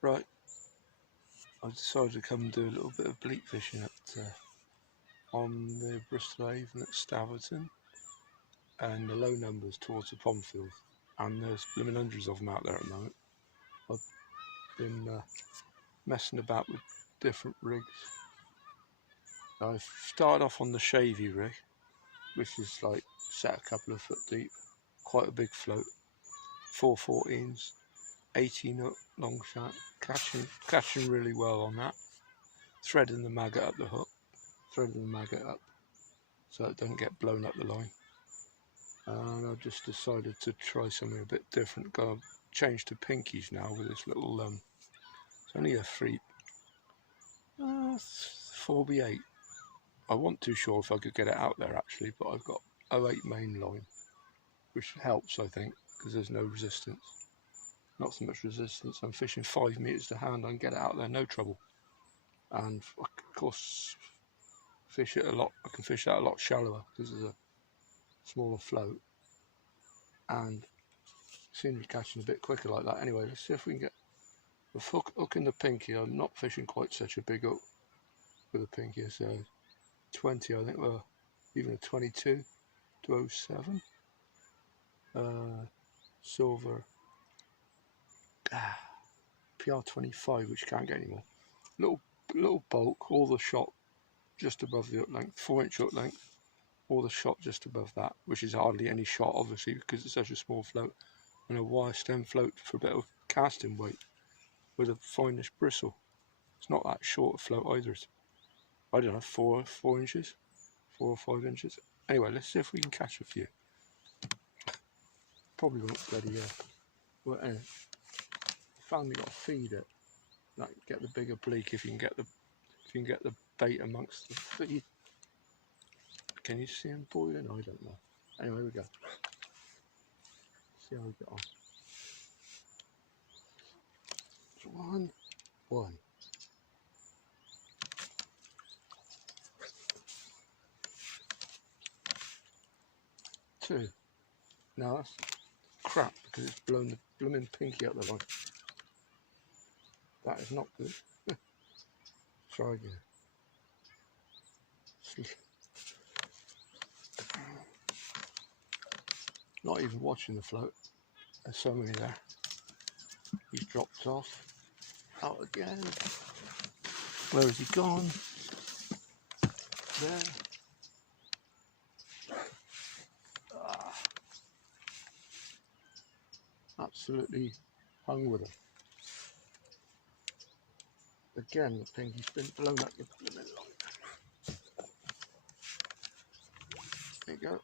Right, I decided to come and do a little bit of bleak fishing on the Bristol Avon at Staverton and the low numbers towards the pond field. And there's blooming hundreds of them out there at the moment. I've been messing about with different rigs. I've started off on the Shavy rig, which is like set a couple of foot deep, quite a big float, 414s, 18 hook long shank, catching really well on that, threading the maggot up the hook, threading the maggot up so it doesn't get blown up the line. And I've just decided to try something a bit different. Gonna change to pinkies now with this little it's only a 4B8. I wasn't too sure if I could get it out there actually, but I've got 08 main line, which helps I think because there's no resistance. Not so much resistance. I'm fishing 5 meters to hand. I can get it out there no trouble, and of course fish it a lot. I can fish that a lot shallower because there's a smaller float, and seems catching a bit quicker like that. Anyway, let's see if we can get the hook in the pinky. I'm not fishing quite such a big hook with a pinky, so 20 I think, or even a 22 to 07 silver PR25, which can't get anymore. Little bulk, all the shot just above the hook length, 4-inch hook length, all the shot just above that, which is hardly any shot obviously because it's such a small float, and a wire stem float for a bit of casting weight with a finest bristle. It's not that short a float either. It's, I don't know, 4 inches, 4 or 5 inches. Anyway, let's see if we can catch a few. Probably won't bloody well, anyway, finally got to feed it. Like get the bigger bleak if you can get the bait amongst the feed. Can you see him boiling? I don't know. Anyway, we go. See how we get on. One. 2. Now that's crap because it's blown the blooming pinky up the line. That is not good. Try again. Not even watching the float. There's so many there. He's dropped off. Out again. Where has he gone? There. Absolutely hung with him. Again, the pinky's been blown up the line. There you go.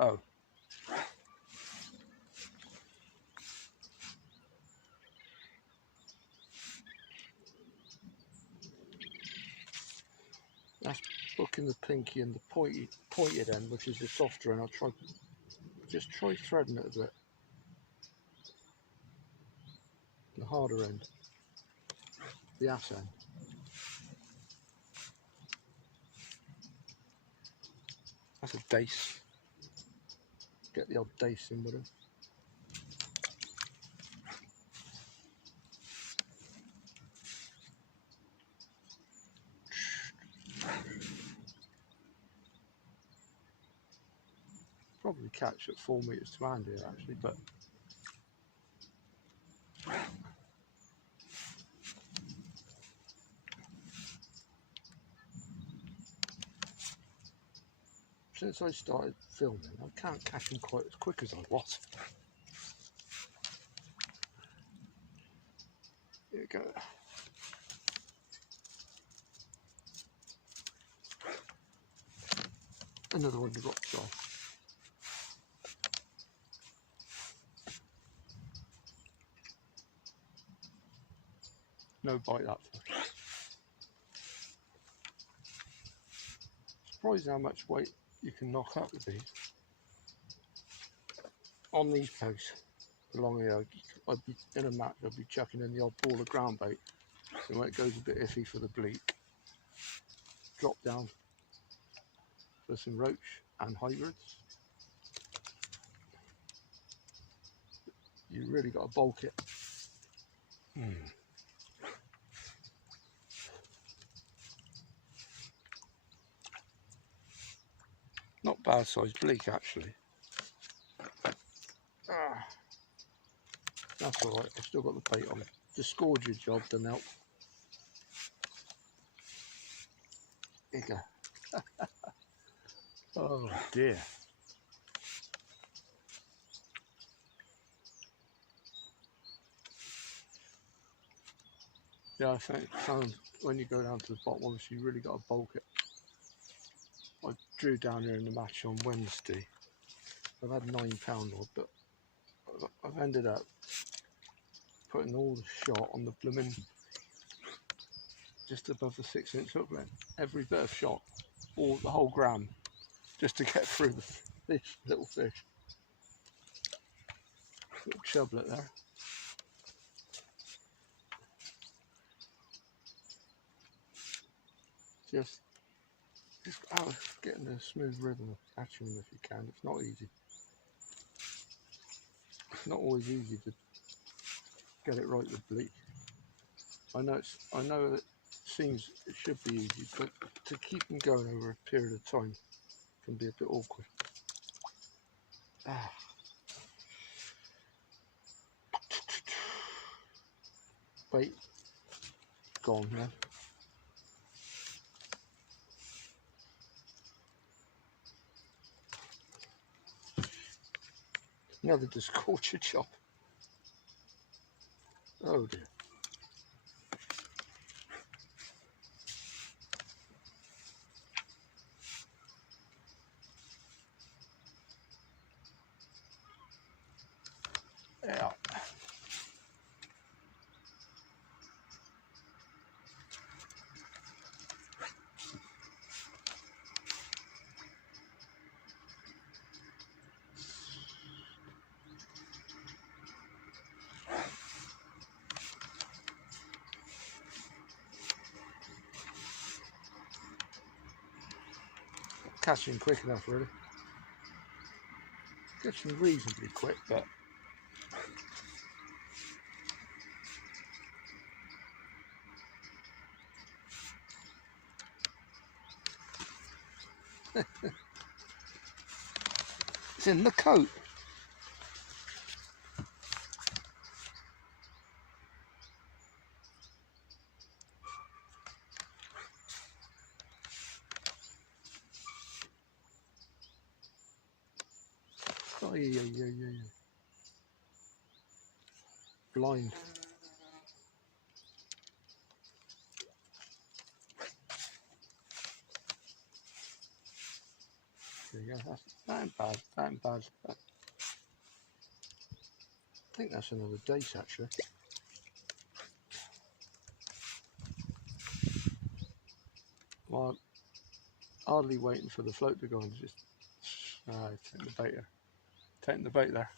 Oh. That's hooking the pinky and the pointed end, which is the softer end. I'll just try threading it a bit. The harder end, the ass end. That's a dace. Get the old dace in with him. Probably catch at 4 meters to hand here actually, but since I started filming, I can't catch him quite as quick as I was. Here we go. Another one dropped off. No bite that fish. Surprised how much weight you can knock up with these. On these posts along here, I'd be in a match, I'd be chucking in the old ball of ground bait. So when it goes a bit iffy for the bleak, drop down for some roach and hybrids. You really got to bulk it. Not bad size bleak actually. That's alright, I've still got the bait on. The scourger job doesn't help. Here you go. Oh dear. Yeah, I found when you go down to the bottom, obviously you really got to bulk it. I drew down here in the match on Wednesday. I've had £9 odd, but I've ended up putting all the shot on the blooming just above the 6-inch hook length. Every bit of shot, all the whole gram, just to get through the little fish. Little chublet there. Just getting a smooth rhythm of catching them if you can. It's not easy. It's not always easy to get it right with bleak. I know it seems it should be easy, but to keep them going over a period of time can be a bit awkward. Bait gone now. Another discordia chop. Oh dear. Yeah. Catching quick enough, really. Catching reasonably quick, but it's in the coat. Oh, yeah. Blind. There you go. That ain't bad. I think that's another date actually. Well, hardly waiting for the float to go and just taking the bait there.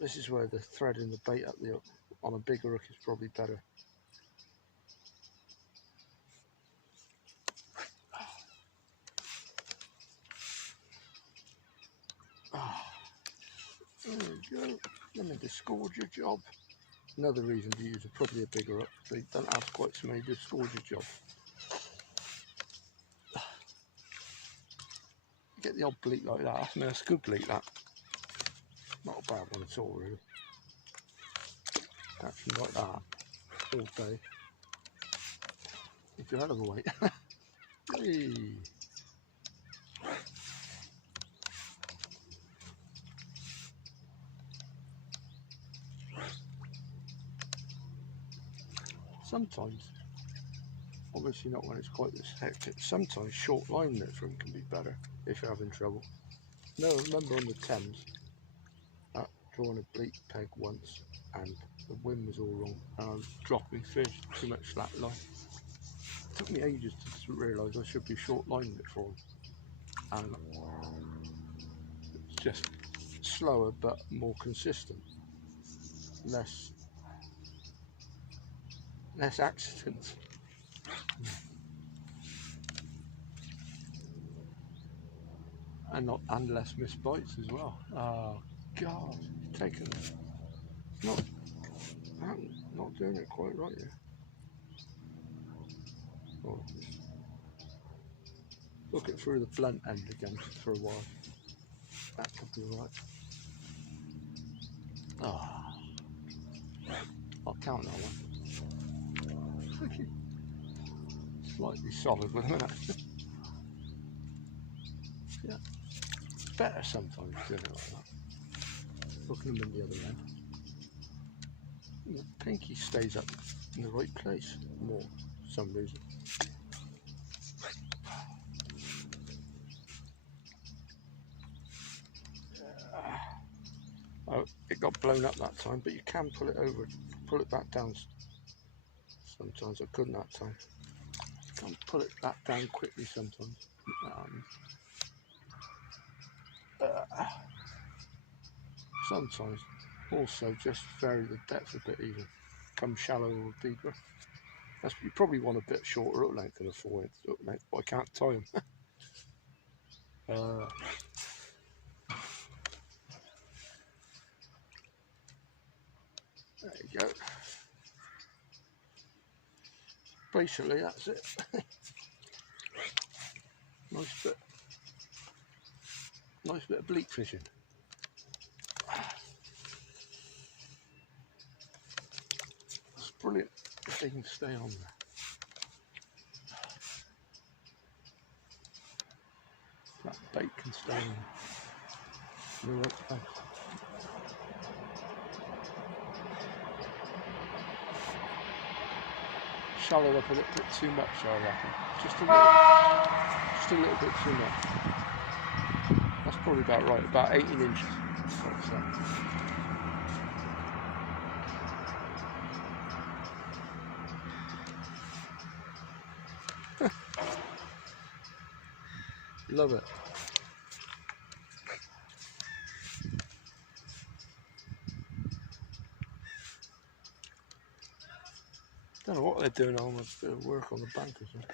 This is where the threading the bait up the hook on a bigger hook is probably better. There we go. Then the discordia job. Another reason to use probably a bigger hook, so you don't have quite so many discordia job. Get the odd bleak like that. I mean, that's a good bleak, that. Not a bad one at all, really. Catching like that all day. It's a hell of a weight. Hey. Sometimes, obviously not when it's quite this hectic, sometimes short line net from can be better if you're having trouble. No, I remember on the Thames, drawing a bleak peg once and the wind was all wrong and I was dropping fish, too much slack line. It took me ages to realise I should be short lining it for them. And it's just slower but more consistent. Less accidents. and less missed bites as well. Oh God, taking it. Not not doing it quite right here. Oh, looking through the blunt end again for a while. That could be right. Oh, I'll count that one. Slightly solid with them, isn't it? Yeah, better sometimes doing it like that. Looking them in the other end. The pinky stays up in the right place more for some reason. Oh, it got blown up that time, but you can pull it over, pull it back down. Sometimes I couldn't that time. You can pull it back down quickly sometimes. Sometimes also just vary the depth a bit even. Come shallow or deeper. You probably want a bit shorter hook length than a 4-inch hook length, but I can't tie them. There you go. Basically that's it. Nice bit of bleak fishing. It's brilliant if they can stay on there. That bait can stay in the right place. Shallowed up a little bit too much, I reckon. Just a little bit too much. That's probably about right, about 18 inches. Love it. Don't know what they're doing on a bit of work on the bank or something.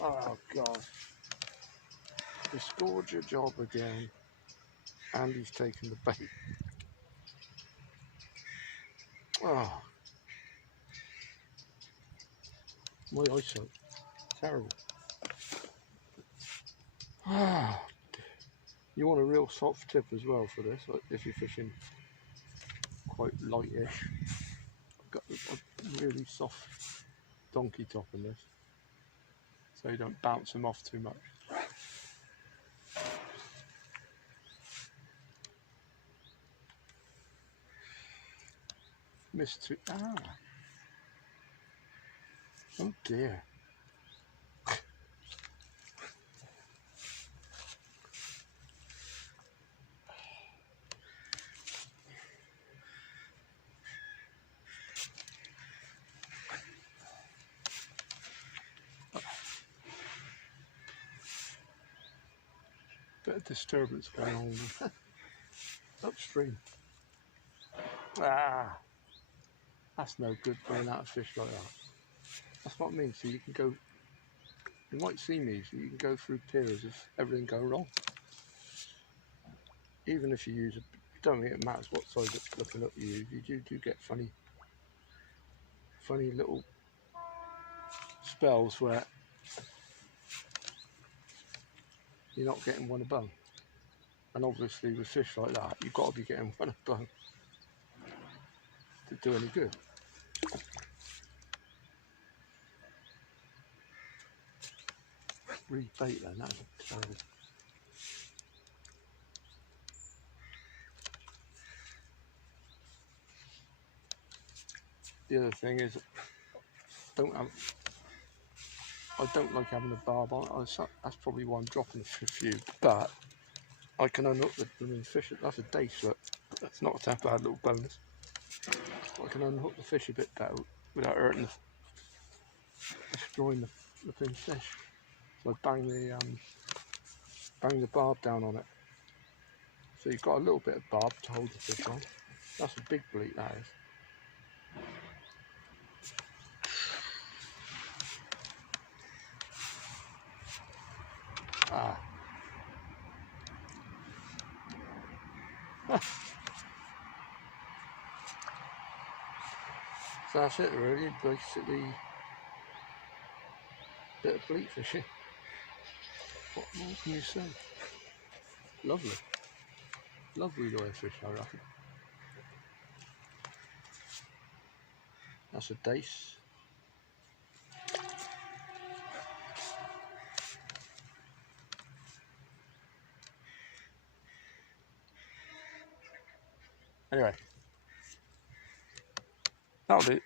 Oh God. Disgorge your job again. And he's taking the bait. Oh. My eyesight. Terrible. Ah. You want a real soft tip as well for this, like if you're fishing quite lightish. I've got a really soft donkey top in this, so you don't bounce them off too much. Missed two. Ah. Oh dear. Bit of disturbance going on upstream. Ah, that's no good playing out a fish like that. That's what I mean. So you can go, you might see me, so you can go through periods of everything going wrong. Even if you use don't think it matters what side of looking up you use, you do get funny little spells where you're not getting one above. And obviously with fish like that, you've got to be getting one above to do any good. Rebait then, that's terrible. The other thing is, I don't like having a barb on. That's probably why I'm dropping a few, but I can unhook the fish. That's a day slip. That's not a bad little bonus. I can unhook the fish a bit better without hurting destroying the thin fish. So I bang the barb down on it. So you've got a little bit of barb to hold the fish on. That's a big bleak, that is. Ah. So that's it really, basically a bit of bleak fishing. What more can you say? Lovely. Lovely way of fishing, I reckon. That's a dace. Anyway, that'll do.